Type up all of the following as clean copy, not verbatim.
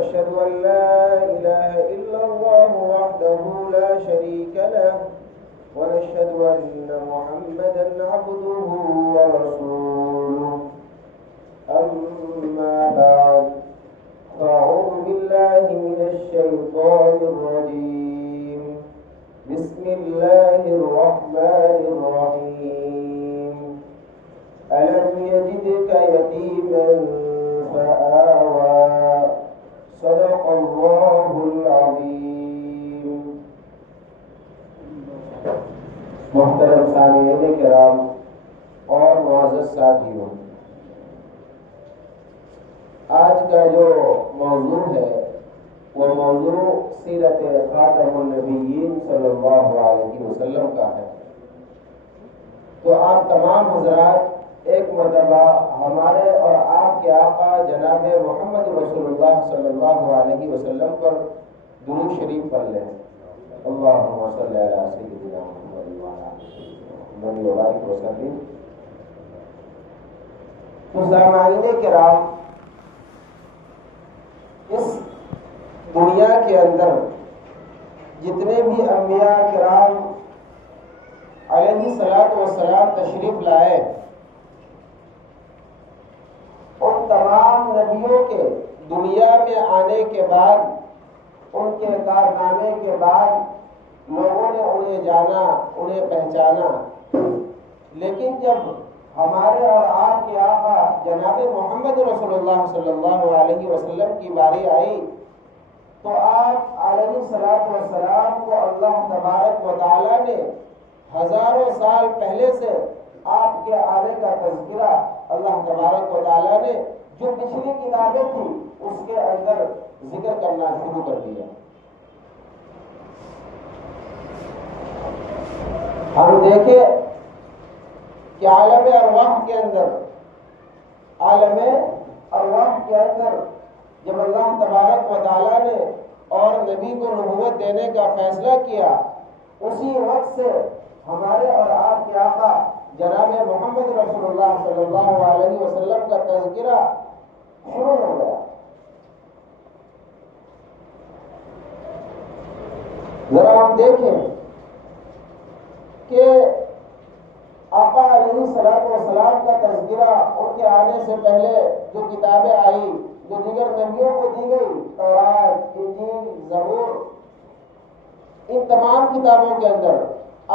وأشهد أن لا إله إلا الله وحده لا شريك له ونشهد أن محمدا عبده ورسوله أما بعد فأعوذ بالله من الشيطان الرجيم بسم الله الرحمن الرحيم ألم يجدك يتيما فآوى صدق الله العظيم. محترم سامعین کرام اور معزز ساتھیوں، آج کا جو موضوع ہے وہ موضوع سیرت خاتم النبیین صلی اللہ علیہ وسلم کا ہے. تو آپ تمام حضرات ایک مرتبہ ہمارے اور آپ کے آقا جناب محمد رسول اللہ صلی اللہ علیہ وسلم پر درود شریف پڑھ لیں. اللہم صلی علی سیدنا محمد وعلی آلہ وسلم. تو سامعین کرام، اس دنیا کے اندر جتنے بھی انبیاء کرام علیہ الصلوۃ والسلام تشریف لائے، ان تمام نبیوں کے دنیا میں آنے کے بعد، ان کے کارنامے کے بعد لوگوں نے انہیں جانا، انہیں پہچانا. لیکن جب ہمارے اور آپ کے آقا جناب محمد رسول اللہ صلی اللہ علیہ وسلم کی باری آئی تو آپ علیہ الصلوۃ والسلام کو اللہ تبارک و تعالیٰ نے ہزاروں سال پہلے سے آپ کے آنے کا تذکرہ اللہ تبارک و تعالیٰ نے جو پچھلی کتابیں تھیں اس کے اندر ذکر کرنا شروع کر دیا. ہم دیکھیں کہ عالم ارواح کے اندر جب اللہ تبارک و تعالیٰ نے اور نبی کو نبوت دینے کا فیصلہ کیا، اسی وقت سے ہمارے اور آپ کے آقا جناب محمد رسول اللہ صلی اللہ علیہ وسلم کا تذکرہ شروع ہو گیا. ذرا ہم دیکھیں کہ آقا علیہ الصلوۃ والسلام کا تذکرہ ان کے آنے سے پہلے جو کتابیں آئی، جو دیگر نبیوں کو دی گئی، تورات، انجیل، زبور، ان تمام کتابوں کے اندر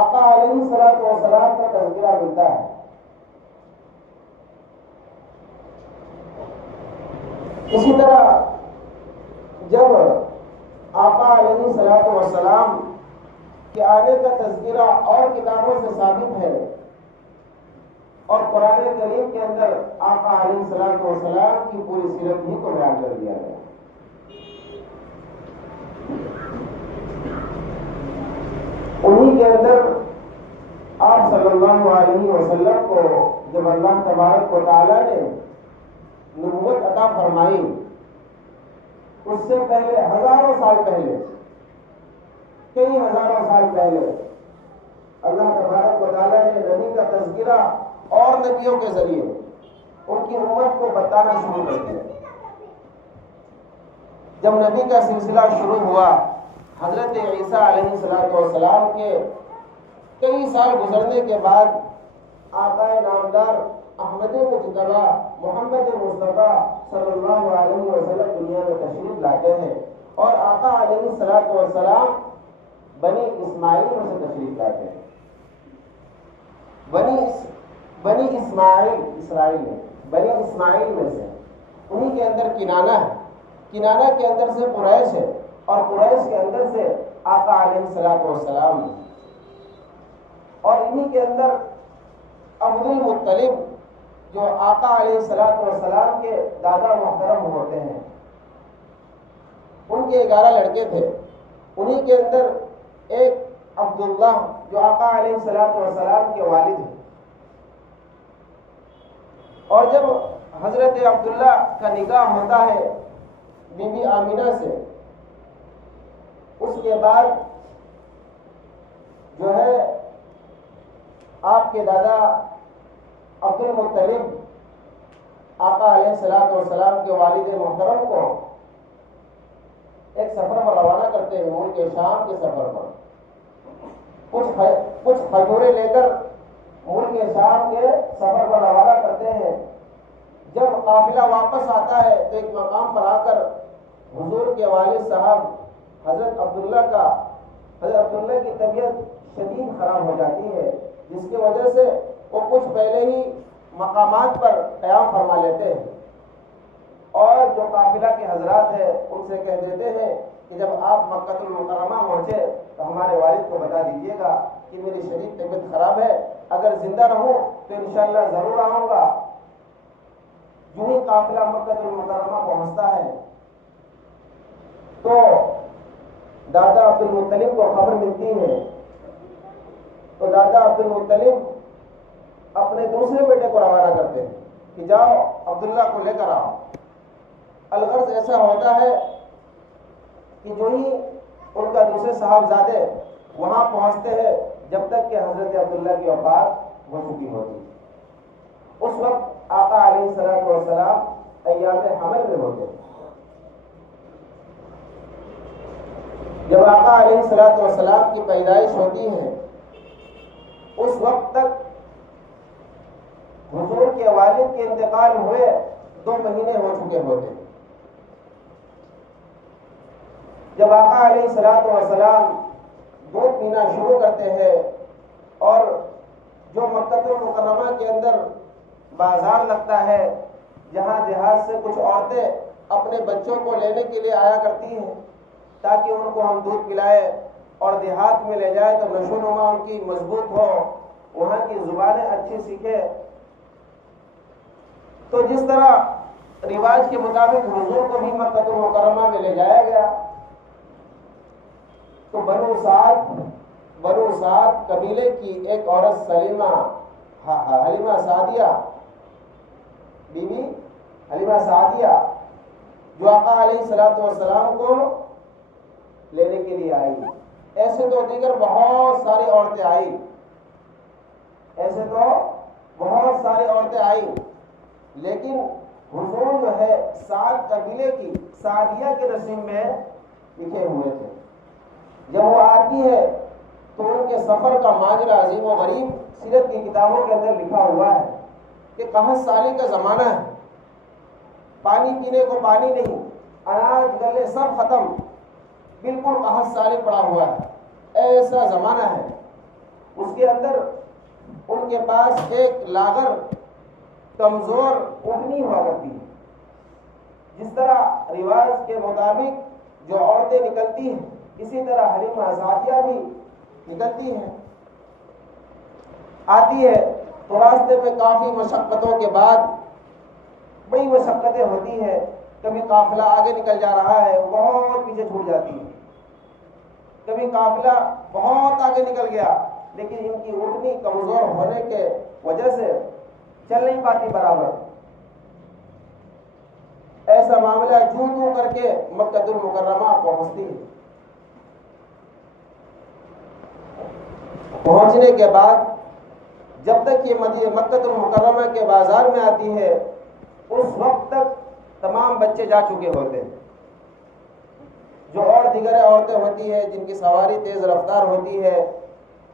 آقا علیہ الصلوۃ والسلام کا تذکرہ ملتا ہے. اسی طرح جب آقا علیہ الصلوۃ والسلام کے آنے کا تذکرہ اور کتابوں سے ثابت ہے، اور قرآن کریم کے اندر آقا علیہ الصلوۃ والسلام کی پوری سیرت ہی کو بیان کر دیا گیا. انہی کے اندر آپ صلی اللہ علیہ وسلم کو جب اللہ تبارک و تعالیٰ نے نبوت عطا فرمائی، اس سے پہلے ہزاروں سال پہلے، کئی ہزاروں سال پہلے اللہ تبارک و تعالیٰ نے نبی کا تذکرہ اور نبیوں کے ذریعے ان کی امت کو بتانا شروع کر دیا. جب نبی کا سلسلہ شروع ہوا، حضرت عیسیٰ علیہ السلام کے کئی سال گزرنے کے بعد آقا نامدار احمد مجتبیٰ محمد مصطفیٰ صلی اللہ علیہ وسلم دنیا میں تشریف لاتے ہیں، اور آقا علیہ السلام بنی اسماعیل میں سے تشریف لاتے ہیں. بنی اسماعیل میں سے انہی کے اندر کنانہ ہے، کنانہ کے اندر سے قریش ہے، اور قریش کے اندر سے آقا علیہ السلام ہے، اور انہی کے اندر عبد المطلب جو آقا علیہ السلام کے دادا محترم ہوتے ہیں، ان کے 11 لڑکے تھے. انہی کے اندر ایک عبداللہ جو آقا علیہ السلام کے والد ہیں. اور جب حضرت عبداللہ کا نکاح ہوتا ہے بی بی آمینہ سے، اس کے بعد جو ہے آپ کے دادا عبد المطلب آقا علیہ السلام کے والد محترم کو ایک سفر پر روانہ کرتے ہیں، ملک شام کے سفر پر، کچھ کھجوریں لے کر ملک شام کے سفر پر روانہ کرتے ہیں۔ جب قافلہ واپس آتا ہے تو ایک مقام پر آ کر حضور کے والد صاحب حضرت عبداللہ کی طبیعت شدید خراب ہو جاتی ہے، جس کی وجہ سے وہ کچھ پہلے ہی مقامات پر قیام فرما لیتے ہیں، اور جو قافلہ کے حضرات ہیں ان سے کہہ دیتے ہیں کہ جب آپ مکہ المکرمہ پہنچے تو ہمارے والد کو بتا دیجیے گا کہ میری شدید طبیعت خراب ہے، اگر زندہ رہوں تو انشاءاللہ ضرور آؤں گا۔ جو ہی قافلہ مکہ المکرمہ پہنچتا ہے تو دادا عبد المطلب کو خبر ملتی ہے، تو دادا عبد المطلب اپنے دوسرے بیٹے کو روانہ کرتے ہیں کہ جاؤ عبداللہ کو لے کر آؤ۔ الغرض ایسا ہوتا ہے کہ جو ہی ان کا دوسرے صاحبزادے وہاں پہنچتے ہیں جب تک کہ حضرت عبداللہ کی وفات ہو چکی ہوتی، اس وقت آقا علیہ الصلوۃ والسلام ایام حمل میں ہوتے۔ جب آقا علیہ الصلوۃ والسلام کی پیدائش ہوتی ہے اس وقت تک حضور کے والد کے انتقال ہوئے 2 مہینے ہو چکے ہوتے۔ جب آقا علیہ الصلوۃ والسلام دودھ پینا شروع کرتے ہیں اور جو مکہ المکرمہ کے اندر بازار لگتا ہے جہاں دیہات سے کچھ عورتیں اپنے بچوں کو لینے کے لیے آیا کرتی ہیں تاکہ ان کو ہم دودھ پلائے اور دیہات میں لے جائے تو نشو و نما ان کی مضبوط ہو، وہاں کی زبانیں اچھی سیکھے، تو جس طرح رواج کے مطابق حضور کو بھی مکہ المکرمہ میں لے جایا گیا، تو بنو سعد قبیلے کی ایک عورت حلیمہ سعدیہ، بیوی حلیمہ سعدیہ، جو آقا علیہ الصلوۃ والسلام کو لینے کے لیے آئی۔ ایسے تو دیگر بہت ساری عورتیں آئی، لیکن حضور جو ہے سعد قبیلے کی سعدیہ کے نصیب میں لکھے ہوئے تھے۔ جب وہ آتی ہے تو ان کے سفر کا ماجرا عظیم و غریب سیرت کی کتابوں کے اندر لکھا ہوا ہے کہ قحط سالی کا زمانہ ہے، پانی پینے کو پانی نہیں، اناج گلے سب ختم، بالکل قحط سالی پڑا ہوا ہے، ایسا زمانہ ہے۔ اس کے اندر ان کے پاس ایک لاغر کمزور اونٹنی ہوا کرتی ہے، جس طرح رواج کے مطابق جو عورتیں نکلتی ہیں اسی طرح حلیمہ سعدیہ بھی نکلتی ہیں، آتی ہے تو راستے پہ کافی مشقتوں کے بعد بڑی مشقتیں ہوتی ہیں، کبھی قافلہ آگے نکل جا رہا ہے بہت پیچھے چھوٹ جاتی ہے، کبھی قافلہ بہت آگے نکل گیا لیکن ان کی اونٹنی کمزور ہونے کے وجہ سے چل نہیں پاتی برابر، ایسا معاملہ جوں کر کے مکہ المکرمہ پہنچتی ہے۔ پہنچنے کے بعد جب تک یہ مکہ المکرمہ کے بازار میں آتی ہے اس وقت تک تمام بچے جا چکے ہوتے ہیں، جو اور دیگر عورتیں ہوتی ہیں جن کی سواری تیز رفتار ہوتی ہے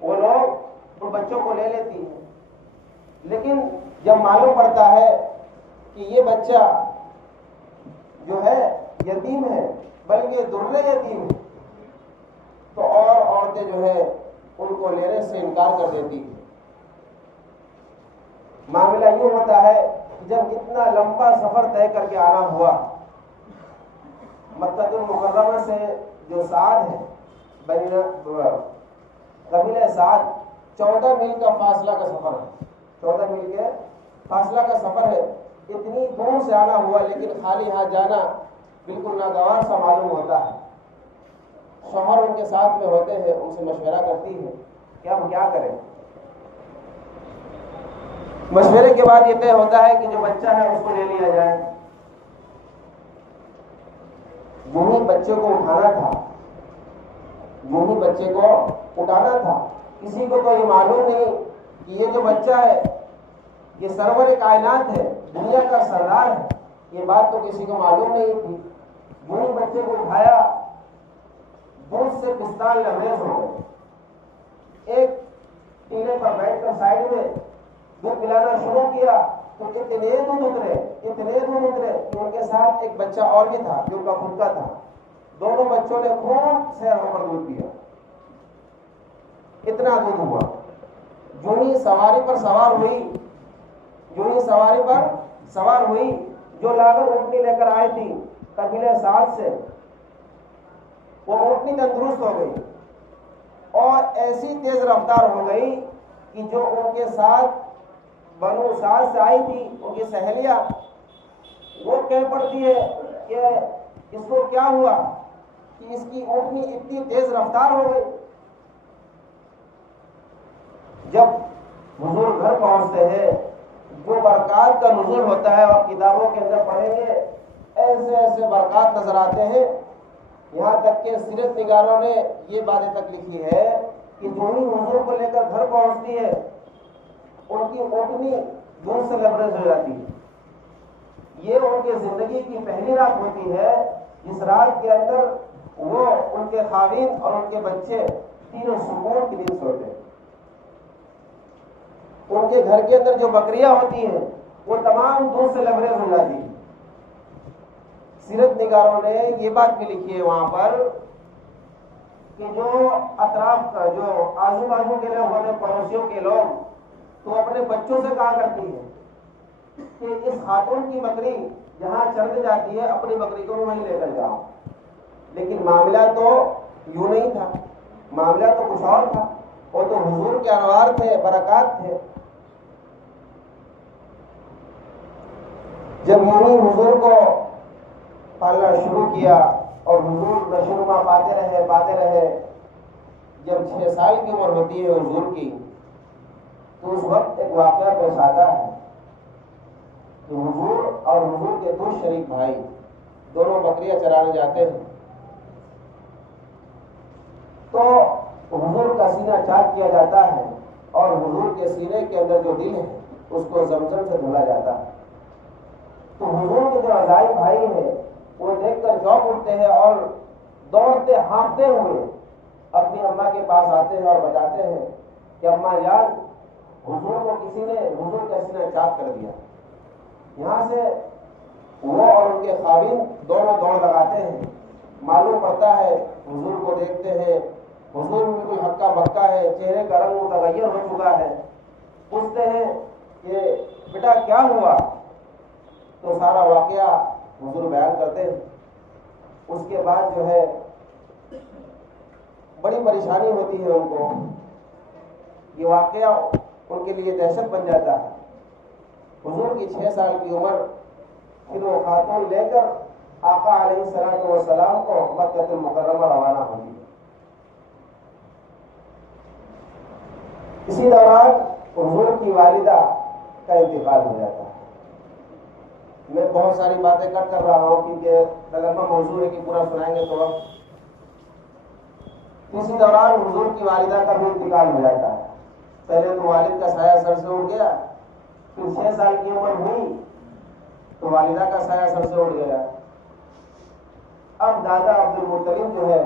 وہ لوگ ان بچوں کو لے لیتی ہیں، لیکن جب معلوم پڑتا ہے کہ یہ بچہ جو ہے یتیم ہے بلکہ درے یتیم ہے تو اور عورتیں جو ہے ان کو لینے سے انکار کر دیتی ہے۔ معاملہ یوں ہوتا ہے کہ جب اتنا لمبا سفر طے کر کے آنا ہوا، مکہ المکرمہ سے جو سعد ہے قبیلہ سعد 14 میل کا فاصلہ کا سفر ہے، 14 میل کے فاصلہ کا سفر ہے، اتنی دور سے آنا ہوا لیکن خالی ہاتھ جانا بالکل ناگوار سا معلوم ہوتا ہے۔ شوہر ان کے ساتھ میں ہوتے ہیں، ان سے مشورہ کرتی ہے کہ ہم کیا کریں۔ مشورے کے بعد یہ طے ہوتا ہے کہ جو بچہ ہے اس کو لے لیا جائے۔ یوں ہی بچے کو اٹھانا تھا، کسی کو تو یہ معلوم نہیں کہ یہ جو بچہ ہے یہ سرور کائنات ہے، دنیا کا سردار ہے، یہ بات تو کسی کو معلوم نہیں تھی۔ یوں ہی بچے کو اٹھایا دودھ سے پستان لبریز ہو گئے. ایک ٹیلے پر بیٹھ کر سائڈ میں دودھ پلانا شروع کیا تو اتنے دودھ اترے کہ ان کے ساتھ ایک بچہ اور بھی تھا جو ان کا خود کا تھا. دونوں بچوں نے خوب سیر ہو کر دودھ پیا. اتنا دودھ ہوا. جو ہی سواری پر سوار ہوئی جو لاگر اونٹنی لے کر آئی تھی قبیلہ سعد سے، وہ اونٹنی تندرست ہو گئی اور ایسی تیز رفتار ہو گئی کہ جو ان کے ساتھ بنو سعد سے آئی تھی ان کی سہیلیاں، وہ کہہ پڑتی ہے کہ اس کو کیا ہوا کہ اس کی اونٹنی اتنی تیز رفتار ہو گئی. جب حضور گھر پہنچتے ہیں، جو برکات کا نزول ہوتا ہے آپ کتابوں کے اندر پڑھیں گے، ایسے ایسے برکات نظر آتے ہیں. یہاں تک کہ سیرت نگاروں نے یہ باتیں تک لکھی ہے کہ جو ہی حضور کو لے کر گھر پہنچتی ہے ان کی اونٹنی دودھ سے لبریز ہو جاتی ہے. یہ ان کی زندگی کی پہلی رات ہوتی ہے جس رات کے اندر وہ، ان کے خاوند اور ان کے بچے تینوں سکون کی نیند سوتے ہیں. ان کے گھر کے اندر جو بکریاں ہوتی ہیں وہ تمام دودھ سے لبریز ہو جاتی ہیں. سیرت نگاروں نے یہ بات بھی لکھی ہے وہاں پر کہ جو اطراف کا، جو آزو بازو کے لوگ ہوتے ہیں، پڑوسیوں کے لوگ، تو اپنے بچوں سے کہا کرتی ہے کہ اس خاتون کی بکری جہاں چرنے جاتی ہے اپنی بکری کو وہیں لے کر جاؤ. لیکن معاملہ تو یوں نہیں تھا، معاملہ تو کچھ اور تھا. وہ تو حضور کے انوار تھے، برکات تھے. جب یوں حضور کو پالنا شروع کیا اور حضور نشوونما پاتے رہے، جب 6 سال کی عمر ہوتی ہے حضور کی تو اس وقت ایک واقعہ پیش آتا ہے کہ حضور اور حضور کے 2 شریک بھائی دونوں بکریاں چرانے جاتے ہیں تو حضور کا سینہ چاک کیا جاتا ہے اور حضور کے سینے کے اندر جو دل ہے اس کو زمزم سے دھلا جاتا ہے. تو حضور کے جو عزائی بھائی ہیں وہ دیکھ کر چونک اٹھتے ہیں اور دوڑتے ہانپتے ہوئے اپنی اماں کے پاس آتے ہیں اور بتاتے ہیں کہ اماں جان، حضور کو کسی نے حضور کا سینہ چاک کر دیا. یہاں سے وہ اور ان کے خاوند دونوں دوڑ لگاتے ہیں. معلوم پڑتا ہے حضور کو دیکھتے ہیں، حضور میں بالکل ہکا بکا ہے، چہرے کا رنگ متغیر ہو چکا ہے. پوچھتے ہیں کہ بیٹا کیا ہوا؟ تو سارا واقعہ حضور بیان کرتے ہیں. اس کے بعد جو ہے بڑی پریشانی ہوتی ہے ان کو. یہ واقعہ ان کے لیے دہشت بن جاتا ہے. حضور کی 6 سال کی عمر، پھر وہ خاتون لے کر آقا علیہ الصلوۃ والسلام کو مکہ المکرمہ روانہ ہوگی. اسی دوران حضور کی والدہ کا انتقال ہو جاتا ہے. میں بہت ساری باتیں کٹ کر رہا ہوں کیونکہ لمبا موضوع ہے کہ پورا سنائیں گے تو وقت. اسی دوران حضور کی والدہ کا بھی انتقال ہو جاتا ہے. پہلے تو والد کا سایہ سر سے اٹھ گیا، پھر 6 سال کی عمر ہوئی تو والدہ کا سایہ سر سے اٹھ گیا. اب دادا عبد المطلب جو ہے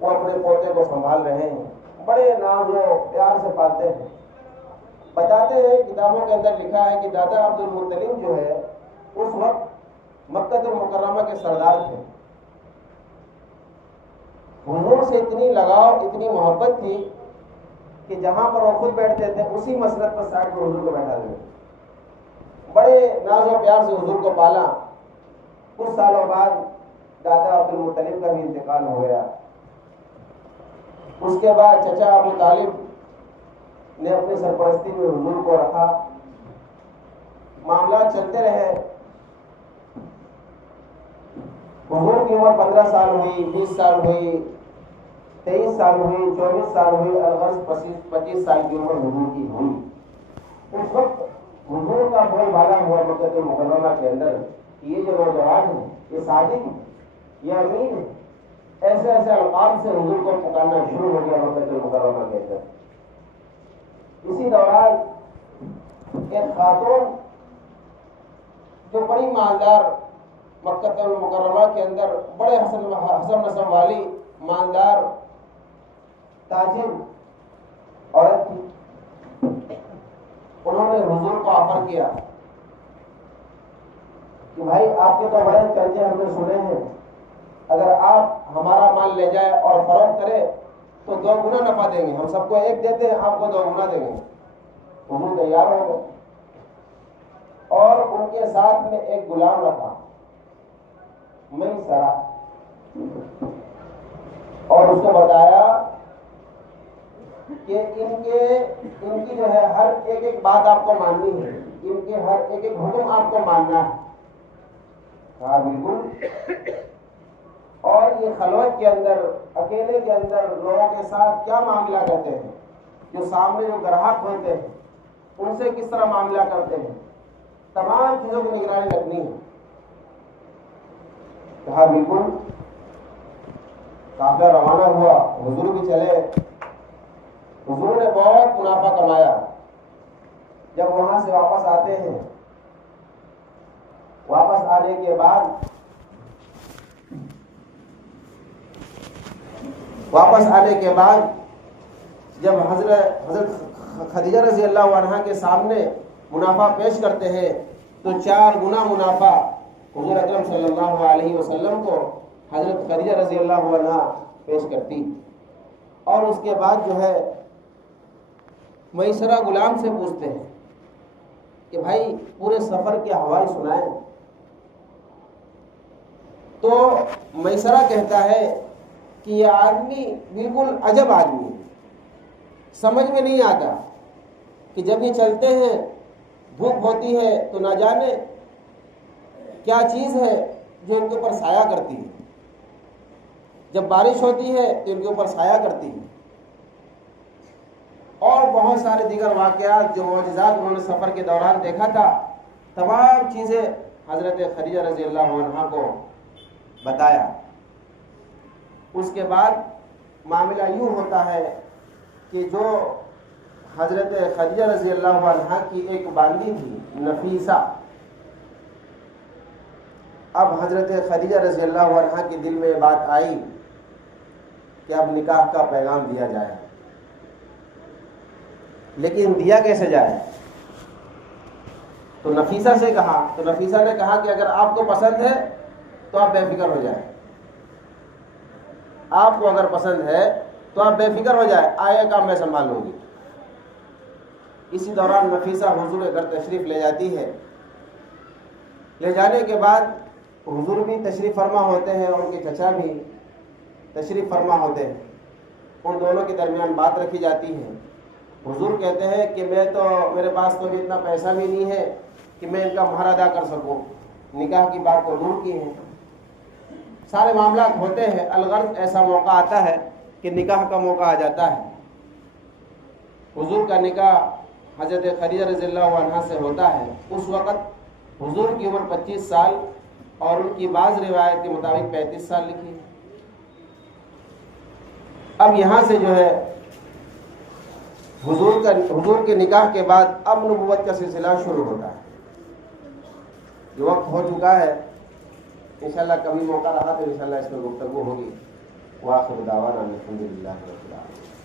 وہ اپنے پوتے کو سنبھال رہے ہیں، بڑے ناز و پیار سے پالتے ہیں. بتاتے ہیں کتابوں کے اندر لکھا ہے کہ دادا عبد المطلب جو ہے اس وقت مکہ المکرمہ کے سردار تھے. حضور سے اتنی لگاؤ، اتنی محبت تھی کہ جہاں پر وہ خود بیٹھتے تھے اسی مسند پر سائڈ میں حضور کو بیٹھا دیا. بڑے ناز و پیار سے حضور کو پالا. کچھ سالوں بعد دادا عبد المطلب کا بھی انتقال ہو گیا. اس کے بعد چچا ابو طالب نے اپنی سرپرستی میں حضور کو رکھا. معاملات چلتے رہے. حضور کی عمر 15 سال ہوئی، 20 سال ہوئی، 23 سال ہوئی، 24 سال ہوئی، الغرض 25 سال کی عمر حضور کی ہوئی. اس وقت حضور کا بول بالا ہوا مکہ مکرمہ کے اندر کہ یہ جو نوجوان ہیں یہ صادق ہیں، یہ امین ہیں. ایسے ایسے القاب سے حضور کو پکارنا شروع ہو گیا مکہ مکرمہ کے اندر. اسی دوران ایک خاتون جو بڑی مالدار، مکہ المکرمہ کے اندر بڑے حسن نسب والی مالدار تاجر عورت تھی. انہوں نے حضور کو آفر کیا کہ بھائی آپ کے تو بڑے چرچے ہم نے سنے ہیں، اگر آپ ہمارا مال لے جائے اور فروخت کرے تو 2 گنا نفع دیں گے. ہم سب کو 1 دیتے ہیں، آپ کو 2 گنا دیں گے. حضور تیار ہو گئے اور ان کے ساتھ میں ایک غلام رکھا، میسرہ، اور اس کو بتایا کہ ان کی جو ہے ہر ایک بات آپ کو ماننی ہے، ان کے ہر ایک حکم آپ کو ماننا ہے. ہاں بالکل. اور یہ خلوت کے اندر، اکیلے کے اندر لوگوں کے ساتھ کیا معاملہ کرتے ہیں، جو سامنے جو گراہک ہوتے ہیں ان سے کس طرح معاملہ کرتے ہیں، تمام چیزوں کی نگرانی رکھنی ہے. کہا بالکل. قافلہ روانہ ہوا، حضور بھی چلے. حضور نے بہت منافع کمایا. جب وہاں سے واپس آتے ہیں، واپس آنے کے بعد جب حضرت خدیجہ رضی اللہ عنہا کے سامنے منافع پیش کرتے ہیں تو 4 گنا منافع حضور اکرم صلی اللہ علیہ وسلم کو حضرت خدیجہ رضی اللہ عنہا پیش کرتی. اور اس کے بعد جو ہے میسرہ غلام سے پوچھتے ہیں کہ بھائی پورے سفر کے حوال سنائیں. تو میسرہ کہتا ہے کہ یہ آدمی بالکل عجب آدمی ہے، سمجھ میں نہیں آتا کہ جب یہ چلتے ہیں دھوپ ہوتی ہے تو نہ جانے کیا چیز ہے جو ان کے اوپر سایہ کرتی ہے، جب بارش ہوتی ہے تو ان کے اوپر سایہ کرتی ہے، اور بہت سارے دیگر واقعات جو معجزات انہوں نے سفر کے دوران دیکھا تھا، تمام چیزیں حضرت خدیجہ رضی اللہ عنہا کو بتایا. اس کے بعد معاملہ یوں ہوتا ہے کہ جو حضرت خدیجہ رضی اللہ عنہا کی ایک باندی تھی نفیسہ، اب حضرت خدیجہ رضی اللہ عنہا کے دل میں یہ بات آئی کہ اب نکاح کا پیغام دیا جائے. لیکن دیا کیسے جائے؟ تو نفیسہ سے کہا. تو نفیسہ نے کہا کہ اگر آپ کو پسند ہے تو آپ بے فکر ہو جائیں، آپ کو اگر پسند ہے تو آپ بے فکر ہو جائیں، آئے کام میں سنبھال لوں گی. اسی دوران نفیسہ حضور کے گھر تشریف لے جاتی ہے. لے جانے کے بعد حضور بھی تشریف فرما ہوتے ہیں اور ان کے چچا بھی تشریف فرما ہوتے ہیں. ان دونوں کے درمیان بات رکھی جاتی ہے. حضور کہتے ہیں کہ میرے پاس تو ابھی اتنا پیسہ بھی نہیں ہے کہ میں ان کا مہر ادا کر سکوں، نکاح کی بات تو دور کی ہے. سارے معاملات ہوتے ہیں، الغرض ایسا موقع آتا ہے کہ نکاح کا موقع آ جاتا ہے. حضور کا نکاح حضرت خدیجہ رضی اللہ عنہا سے ہوتا ہے. اس وقت حضور کی عمر 25 سال اور ان کی بعض روایت کے مطابق 35 سال لکھی. اب یہاں سے جو ہے حضور کے نکاح کے بعد اب نبوت کا سلسلہ شروع ہوتا ہے. جو وقت ہو چکا ہے، انشاءاللہ کبھی موقع رہا تو انشاءاللہ اس میں گفتگو ہوگی. وآخر دعوانا الحمدللہ رب العالمین.